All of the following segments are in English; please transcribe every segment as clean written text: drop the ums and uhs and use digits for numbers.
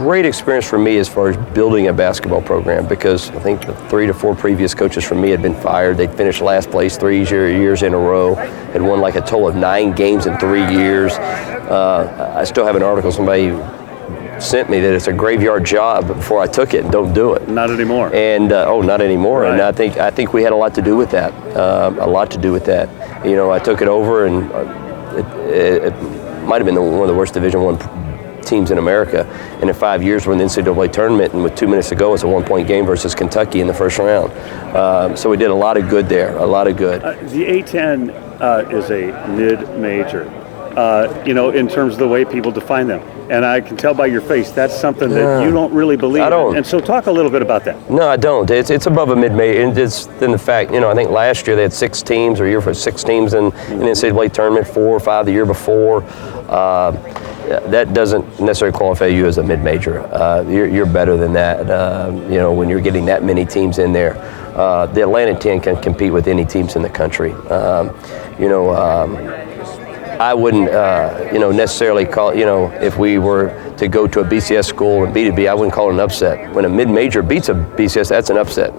great experience for me as far as building a basketball program, because I think the 3 to 4 previous coaches from me had been fired. They'd finished last place 3 years in a row, had won like a total of 9 games in 3 years. I still have an article somebody sent me that it's a graveyard job before I took it, and don't do it. Not anymore. And not anymore. Right. And I think we had a lot to do with that. I took it over, and it might have been one of the worst Division I teams in America. And in 5 years, we're in the NCAA tournament, and with 2 minutes to go, it's a 1-point game versus Kentucky in the first round. So we did a lot of good there, a lot of good. The A-10 is a mid-major, in terms of the way people define them. And I can tell by your face that's something that you don't really believe in. And so talk a little bit about that. No, I don't. It's above a mid-major. And it's in the fact, I think last year they had 6 teams, or year for 6 teams in the NCAA tournament, 4 or 5 the year before. That doesn't necessarily qualify you as a mid-major. You're better than that, when you're getting that many teams in there. The Atlantic 10 can compete with any teams in the country. I wouldn't, necessarily call, if we were to go to a BCS school and beat a B, I wouldn't call it an upset. When a mid-major beats a BCS, that's an upset,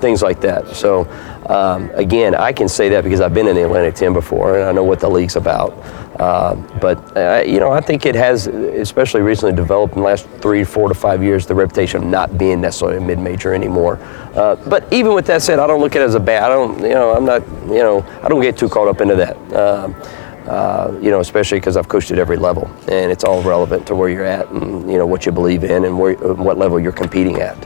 things like that. So, again, I can say that because I've been in the Atlantic 10 before, and I know what the league's about. I think it has, especially recently developed in the last 3, 4 to 5 years, the reputation of not being necessarily a mid-major anymore. But even with that said, I don't look at it as a bad, I don't get too caught up into that. Especially because I've coached at every level, and it's all relevant to where you're at and, what you believe in and what level you're competing at.